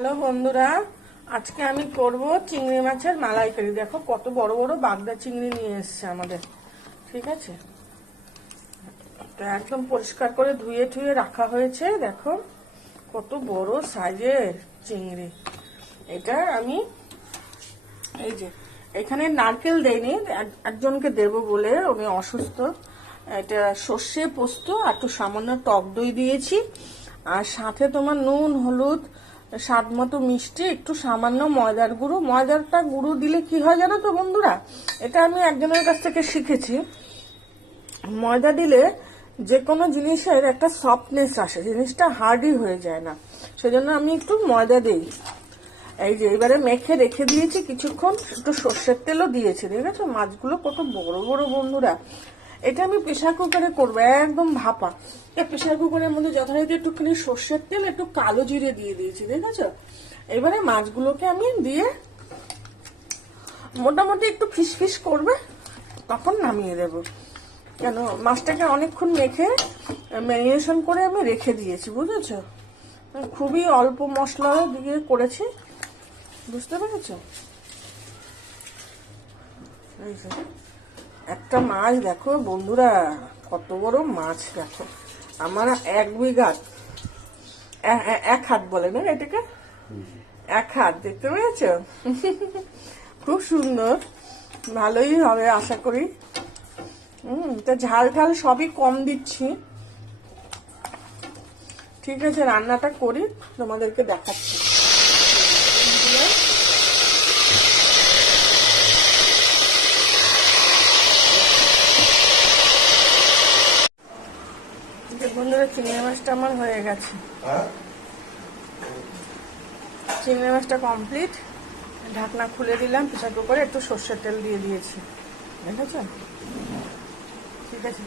Hello বন্ধুরা, আজকে আমি করব চিংড়ি মাছের মালাইকারি। দেখো কত বড় বড় বাগদা চিংড়ি নিয়ে এসছে আমাদের। ঠিক আছে, তো একদম পরিষ্কার করে ধুয়ে ঠুয়ে রাখা হয়েছে। দেখো কত বড় সাইজের চিংড়ি। এটা আমি এই যে এখানে নারকেল দেইনি, একজনকে দেব বলে, উনি অসুস্থ। এটা সর্ষে পোস্ত আর একটু সামান্য টক দই দিয়েছি, আর সাথে তোমার নুন হলুদ স্বাদ মতো মিষ্টি, একটু সামান্য ময়দার গুঁড়ো। ময়দারটা গুঁড়ো দিলে কি হয় জানো তো বন্ধুরা, এটা আমি একজনের কাছ থেকে শিখেছি। ময়দা দিলে যে কোনো জিনিসের একটা সফটনেস আসে, জিনিসটা হার্ডই হয়ে যায় না, সেজন্য আমি একটু ময়দা দিই। এই যে এবারে মেখে রেখে দিয়েছি কিছুক্ষণ, একটু সর্ষের তেলও দিয়েছি। দেখেছো মাছগুলো কত বড় বড় বন্ধুরা। এটা আমি প্রেসার কুকারে করবো, একদম ভাপা। প্রেসার কুকারের মধ্যে যথারীতি একটুখানি সর্ষের তেল, একটু কালো জিরে দিয়ে দিয়েছি। দেখেছো, এবারে মাছগুলোকে আমি দিয়ে মোটামুটি একটু ফিসফিস করবে, তখন নামিয়ে দেব। কেন, মাছটাকে অনেকক্ষণ মেখে ম্যারিনেশন করে আমি রেখে দিয়েছি, বুঝেছো। খুবই অল্প মশলা দিয়ে করেছি, বুঝতে পেরেছো। একটা মাছ দেখো বন্ধুরা, কত বড় মাছ দেখো। আমার 1 বিঘা, 1 হাত বলে না এটাকে, 1 হাত, দেখতে পেয়েছ। খুব সুন্দর, ভালোই হবে আশা করি। তা ঝাল ঝাল সবই কম দিচ্ছি। ঠিক আছে, রান্নাটা করি, তোমাদেরকে দেখাচ্ছি। বন্ধুরা, চিংড়ি মাছটা আমার হয়ে গেছে। চিংড়ি মাছটা কমপ্লিট। ঢাকনা খুলে দিলাম, প্রেসার কুকারে একটু সর্ষের তেল দিয়ে দিয়েছি। দেখেছো, ঠিক আছে।